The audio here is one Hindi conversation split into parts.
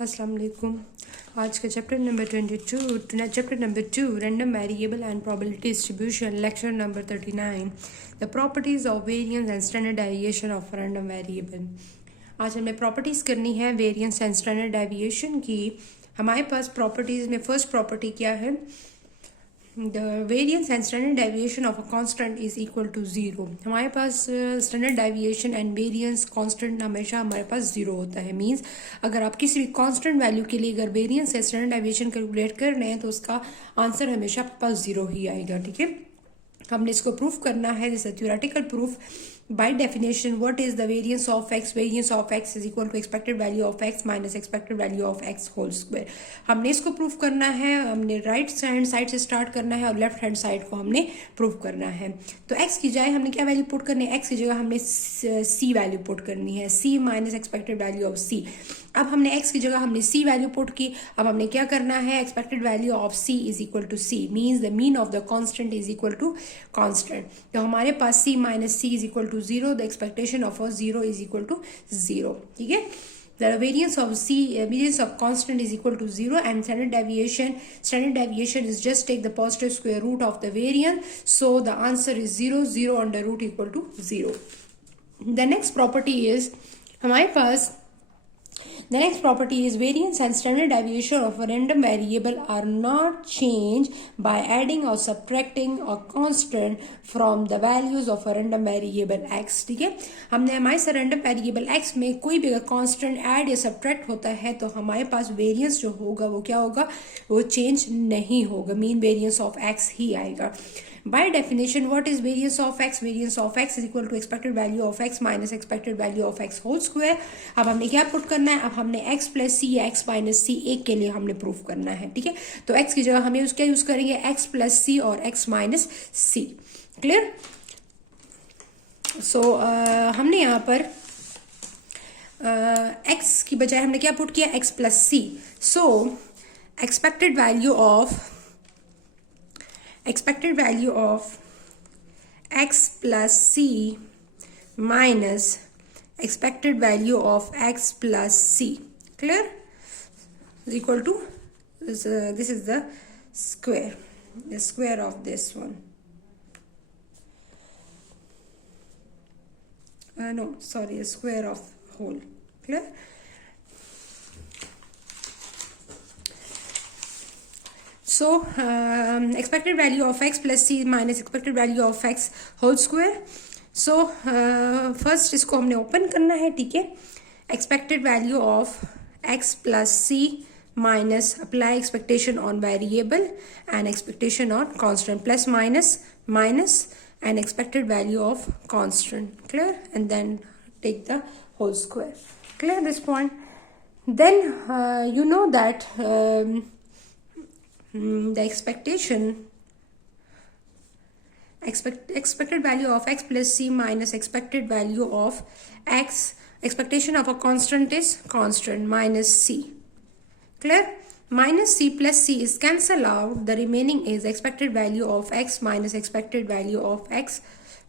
अस्सलाम वालेकुम। आज का chapter number 2 random variable and probability distribution, lecture number 39, the properties of variance and standard deviation of random variable. आज हमें प्रॉपर्टीज़ करनी है वेरिएंस एंड स्टैंडर्ड डेविएशन की। हमारे पास प्रॉपर्टीज़ में फर्स्ट प्रॉपर्टी क्या है? The variance and standard deviation of a constant is equal to zero. हमारे पास standard deviation and variance constant हमेशा हमारे पास जीरो होता है। मींस अगर आप किसी भी कांस्टेंट वैल्यू के लिए अगर वेरिएंस या स्टैंडर्ड डेविएशन कैलकुलेट कर रहे हैं तो उसका आंसर हमेशा आपके पास जीरो ही आएगा। ठीक है, हमने इसको प्रूफ करना है। जैसे theoretical proof, by definition what is the variance of x? Variance of x is equal to expected value of x minus expected value of x whole square। हमने इसको प्रूफ करना है। हमने राइट हैंड साइड से स्टार्ट करना है और लेफ्ट हैंड साइड को हमने प्रूफ करना है। तो x की जगह हमने क्या वैल्यू पुट करनी है? x की जगह हमने c वैल्यू पुट करनी है, c minus expected value of c। अब हमने x की जगह हमने c वैल्यू पुट की। अब हमने क्या करना है? Expected value of c is equal to c, means the mean of the constant is equal to constant. तो हमारे पास c minus c is equal to zero, the expectation of zero is equal to zero. ठीक है, the variance of c variance of constant is equal to zero, and standard deviation is just take the positive square root of the variance, so the answer is zero under root equal to zero। The next property is हमारे पास The next property is variance and standard deviation of a random variable are not changed by adding or subtracting a constant from the values of a random variable x। ठीक है, हमने हमारे से random variable x में कोई भी constant add या subtract होता है तो हमारे पास variance जो होगा वो क्या होगा? वो change नहीं होगा, mean variance of x ही आएगा। By definition, what is variance of x? Variance of x is equal to expected value of x minus expected value of x whole square। अब हमने क्या पुट करना है? अब हमने x प्लस सी या x माइनस सी एक के लिए हमने प्रूफ करना है। ठीक है, तो x की जगह हमें उसका यूज करेंगे x प्लस सी और x माइनस सी। क्लियर? सो हमने यहाँ पर x की बजाय हमने क्या पुट किया? x plus c. So expected value of x plus c minus expected value of x plus c, clear, is equal to this is the square of this one. No, sorry, the square of whole. Clear? So expected value of x plus c minus expected value of x whole square. So first इसको हमने ओपन करना है। ठीक है, expected value of x plus c minus apply expectation on variable and expectation on constant, plus minus and expected value of constant, clear, and then take the whole square. Clear this point? Then you know that the expected value of x plus c minus expected value of x, expectation of a constant is constant minus c. Clear? Minus c plus c is cancel out, the remaining is expected value of x minus expected value of x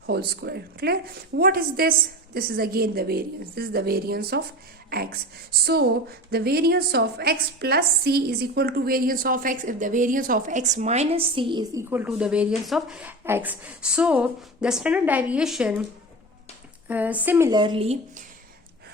whole square. Clear? What is this? This is again the variance. This is the variance of x. So the variance of x plus c is equal to variance of x if the variance of x minus c is equal to the variance of x. So the standard deviation similarly,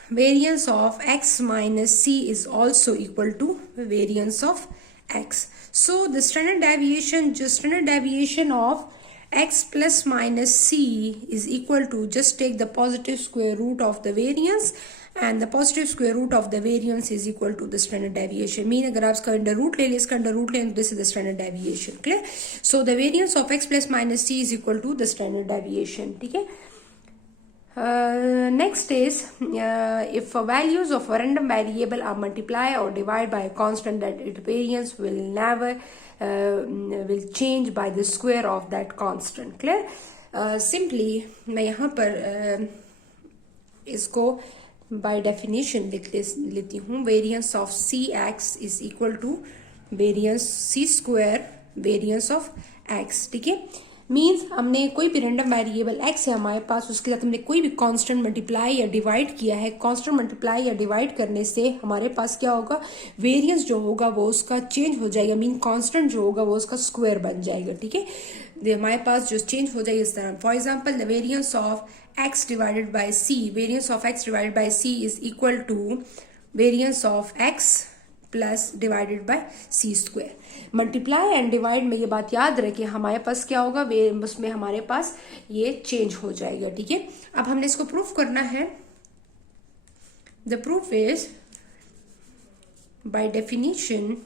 variance of x minus c is also equal to variance of x. So the standard deviation of x plus minus c is equal to, just take the positive square root of the variance, and the positive square root of the variance is equal to the standard deviation। Mean अगर आप इसका अंडर रूट ले लें, इसका अंडर रूट लें, this is the standard deviation. Clear? So the variance of x plus minus c is equal to the standard deviation. ठीक है, next is if values of a random variable are multiplied or divided by a constant, that its variance will never will change by the square of that constant। clear? Simply मैं यहाँ पर इसको by definition लिख लेती हूँ। variance of cx is equal to variance c square variance of x। ठीक है, मीन्स हमने कोई भी रैंडम वेरिएबल x है हमारे पास, उसके साथ हमने कोई भी कांस्टेंट मल्टीप्लाई या डिवाइड किया है। कांस्टेंट मल्टीप्लाई या डिवाइड करने से हमारे पास क्या होगा, वेरिएंस जो होगा वो उसका चेंज हो जाएगा, मीन कांस्टेंट जो होगा वो उसका स्क्वायर बन जाएगा। ठीक है, हमारे पास जो चेंज हो जाएगा इस तरह। For example the variance of x divided by c, variance of x divided by c is equal to variance of x plus divided by c square. Multiply and divide में ये बात याद रखें, हमारे पास क्या होगा, उसमें हमारे पास ये चेंज हो जाएगा। ठीक है, अब हमने इसको प्रूफ करना है। The proof is by definition,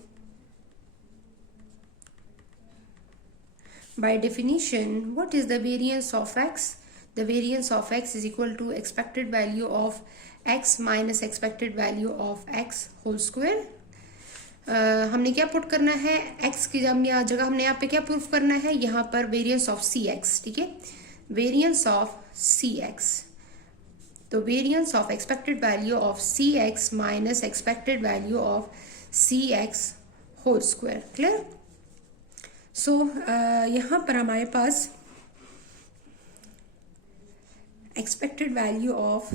what is the variance of x? The variance of x is equal to expected value of x minus expected value of x whole square. हमने क्या पुट करना है, x की जगह हमने यहाँ पे क्या प्रूफ करना है, यहाँ पर वेरिएंस ऑफ सी एक्स। ठीक है, वेरिएंस ऑफ सी एक्स, तो variance of expected value of C X minus expected value of C X whole square. Clear? So यहाँ पर हमारे पास expected value of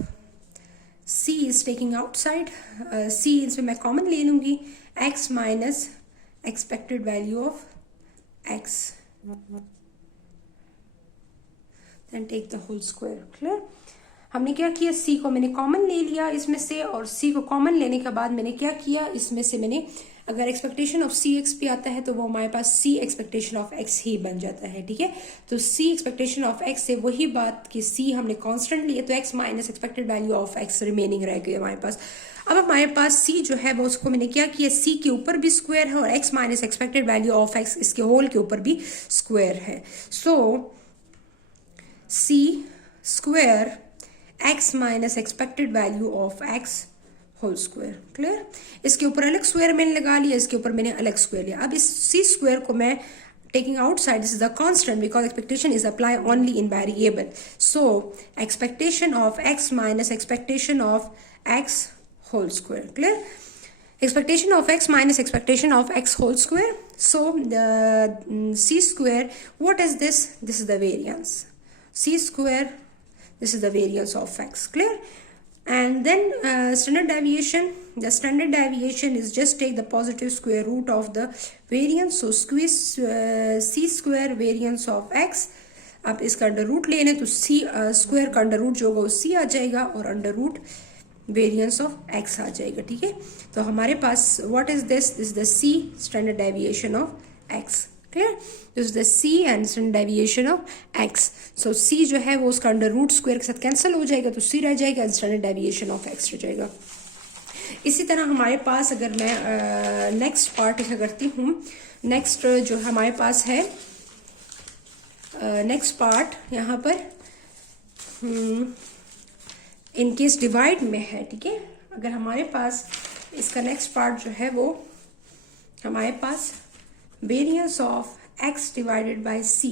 c is taking outside, c इसमें मैं कॉमन ले लूंगी, x minus expected value of x, then take the whole square. Clear? हमने क्या किया, c को मैंने कॉमन ले लिया इसमें से, और c को कॉमन लेने के बाद मैंने क्या किया, इसमें से मैंने अगर एक्सपेक्टेशन ऑफ सी एक्स भी आता है तो वो हमारे पास सी एक्सपेक्टेशन ऑफ एक्स ही बन जाता है। ठीक है, तो सी एक्सपेक्टेशन ऑफ एक्स से वही बात कि सी हमने कांस्टेंट लिए तो x minus expected value of x remaining रह गई हमारे पास। अब हमारे पास सी जो है वो उसको मैंने क्या किया, सी के ऊपर भी स्क्वायर है और X minus expected value of X इसके होल के ऊपर भी स्क्वायर है। So C square X minus expected value of X whole square. Clear? इसके ऊपर अलग स्क्वायर मैंने लगा लिया, इसके ऊपर मैंने अलग स्क्वायर लिया। अब इस सी स्क्वायर को मैं taking outside, this is the constant because expectation is applied only in variable. So expectation of x minus expectation of x whole square. Clear? Expectation of x minus expectation of x whole square. So the c square, what is this? This is the variance. C square, this is the variance of x. Clear? And then standard deviation, the standard deviation is just take the positive square root of the variance. So squeeze c square variance of x, आप इसका अंडर रूट लेने तो c स्क्वायर का अंडर रूट जो होगा वो c आ जाएगा और under root variance of x आ जाएगा। ठीक है, तो हमारे पास what is this is the c standard deviation of x। Clear? This is the c and standard deviation of x। So c जो है वो उसका अंडर रूट स्क्वायर के साथ कैंसिल हो जाएगा तो c रह जाएगा and standard deviation of x रह जाएगा। इसी तरह हमारे पास अगर मैं नेक्स्ट पार्ट क्या करती हूँ, नेक्स्ट जो हमारे पास है नेक्स्ट पार्ट यहाँ पर इन केस डिवाइड में है। ठीक है, अगर हमारे पास इसका नेक्स्ट पार्ट जो है वो हमारे पास variance of x divided by c,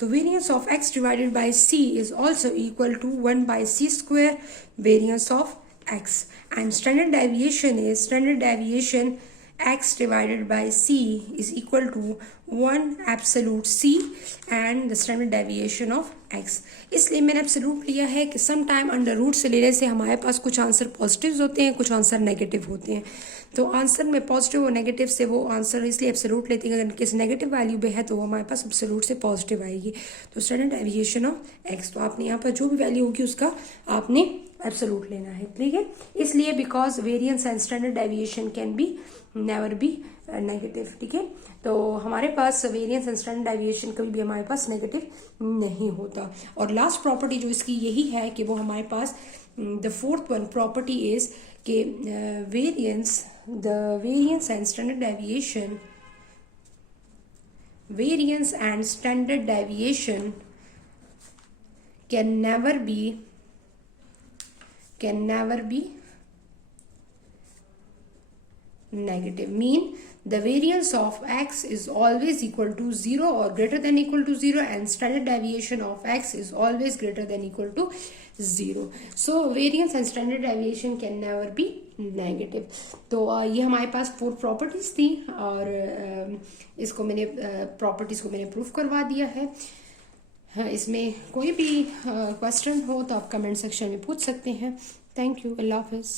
तो variance of x divided by c is also equal to 1 by c square variance of x, and standard deviation x divided by c is equal to 1 absolute c and the standard deviation of x। इसलिए मैंने एब्सोल्यूट लिया है कि सम टाइम अंडर रूट से लेने से हमारे पास कुछ आंसर पॉजिटिव होते हैं, कुछ आंसर नेगेटिव होते हैं। तो आंसर में पॉजिटिव और नेगेटिव से वो आंसर इसलिए एब्सोल्यूट लेते हैं, अगर किसी नेगेटिव वैल्यू भी है तो वो हमारे पास एब्सोल्यूट से पॉजिटिव आएगी। तो स्टैंडर्ड डेविएशन ऑफ एक्स, तो आपने यहाँ पर जो भी वैल्यू होगी उसका आपने एब्सोल्यूट लेना है। ठीक है, इसलिए because variance and standard deviation can be never be negative. ठीक है, तो हमारे पास वेरिएंस एंड स्टैंडर्ड डेविएशन कभी भी हमारे पास नेगेटिव नहीं होता। और लास्ट प्रॉपर्टी जो इसकी यही है कि वो हमारे पास the fourth one property is कि variance and standard deviation can never be negative, mean the variance of x is always equal to 0 or greater than equal to 0 and standard deviation of x is always greater than equal to 0. So variance and standard deviation can never be negative. तो ये हमारे पास 4 प्रॉपर्टीज थी और इसको मैंने प्रॉपर्टीज को मैंने प्रूफ करवा दिया है। हाँ, इसमें कोई भी क्वेश्चन हो तो आप कमेंट सेक्शन में पूछ सकते हैं। Thank you. अल्लाह हाफिज़।